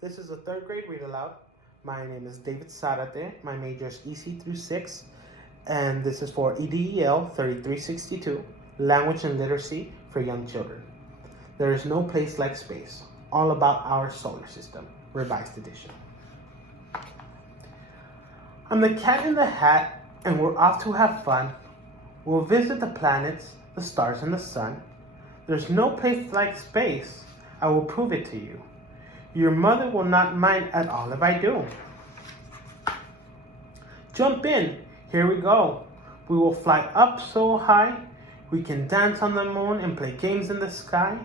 This is a third grade read aloud. My name is David Sarate. My major is EC through 6, and this is for EDEL 3362, Language and Literacy for Young Children. There is no place like space, all about our solar system, revised edition. I'm the cat in the hat, and we're off to have fun. We'll visit the planets, the stars, and the sun. There's no place like space. I will prove it to you. Your mother will not mind at all if I do. Jump in, here we go. We will fly up so high, we can dance on the moon and play games in the sky.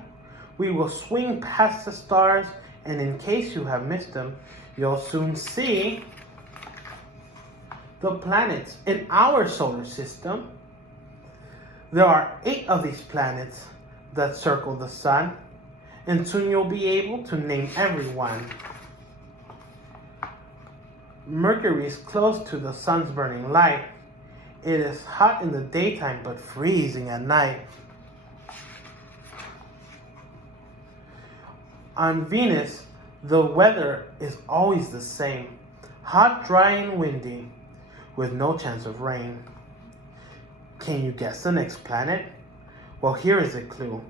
We will swing past the stars, and in case you have missed them, you'll soon see the planets in our solar system. There are 8 of these planets that circle the sun, and soon you'll be able to name every one. Mercury is close to the sun's burning light. It is hot in the daytime but freezing at night. On Venus, the weather is always the same, hot, dry, and windy, with no chance of rain. Can you guess the next planet? Well, here is a clue.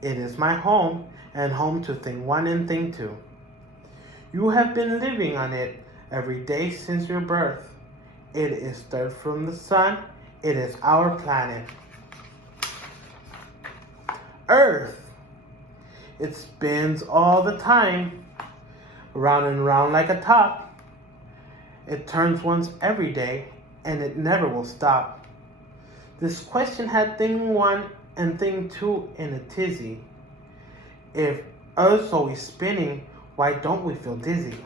It is my home, and home to thing 1 and thing 2. You have been living on it every day since your birth. It is third from the sun. It is our planet. Earth. It spins all the time, round and round like a top. It turns once every day, and it never will stop. This question had thing 1 and thing 2 in a tizzy. If Earth's always spinning, why don't we feel dizzy?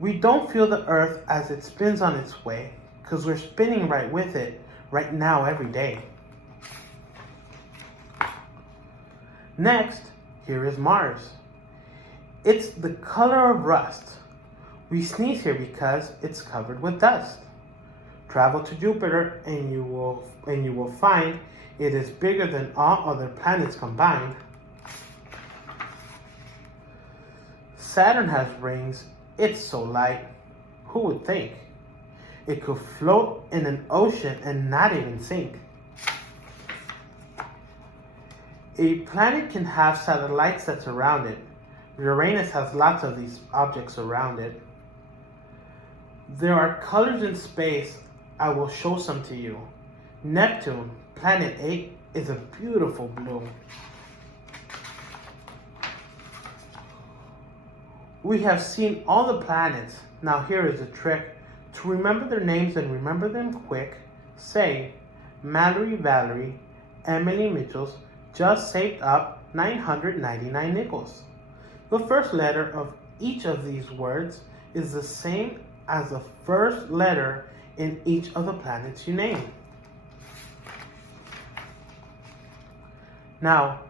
We don't feel the Earth as it spins on its way, because we're spinning right with it, right now, every day. Next, here is Mars. It's the color of rust. We sneeze here because it's covered with dust. Travel to Jupiter and you will find it is bigger than all other planets combined. Saturn has rings. It's so light. Who would think? It could float in an ocean and not even sink. A planet can have satellites that surround it. Uranus has lots of these objects around it. There are colors in space. I will show some to you. Neptune, planet 8, is a beautiful blue. We have seen all the planets. Now here is a trick. To remember their names and remember them quick, say, Mallory Valerie, Emily Mitchell's just saved up 999 nickels. The first letter of each of these words is the same as the first letter in each of the planets you name. Now,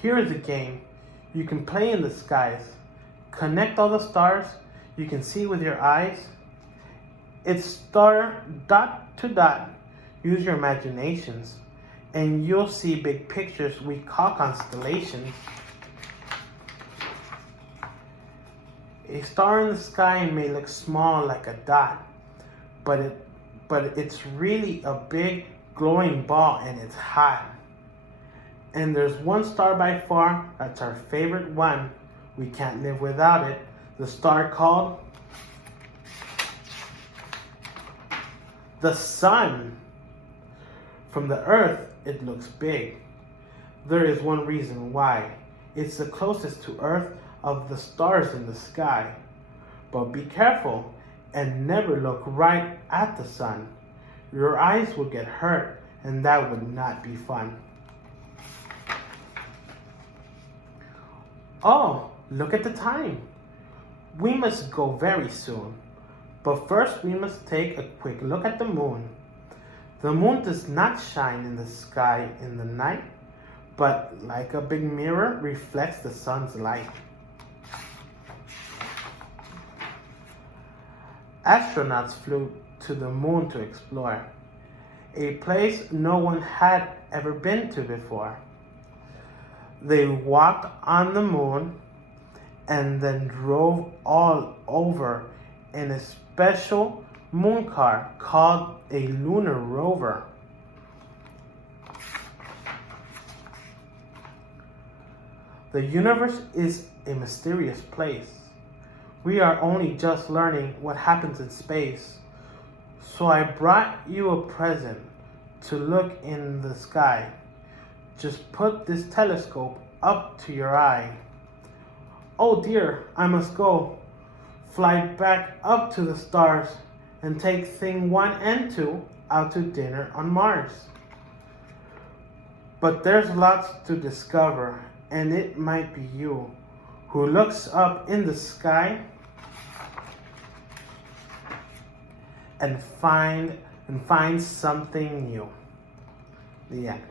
here is a game. You can play in the skies. Connect all the stars you can see with your eyes. It's star dot to dot. Use your imaginations, and you'll see big pictures we call constellations. A star in the sky may look small like a dot, but it's really a big glowing ball, and it's hot. And there's one star by far that's our favorite one. We can't live without it. The star called the sun. From the Earth, it looks big. There is one reason why. It's the closest to Earth of the stars in the sky. But be careful and never look right at the sun. Your eyes will get hurt, and that would not be fun. Oh, look at the time. We must go very soon. But first we must take a quick look at the moon. The moon does not shine in the sky in the night, but like a big mirror reflects the sun's light. Astronauts flew to the moon to explore, a place no one had ever been to before. They walked on the moon and then drove all over in a special moon car called a lunar rover. The universe is a mysterious place. We are only just learning what happens in space. So I brought you a present to look in the sky. Just put this telescope up to your eye. Oh dear, I must go. Fly back up to the stars and take thing 1 and 2 out to dinner on Mars. But there's lots to discover, and it might be you who looks up in the sky and finds something new. The end.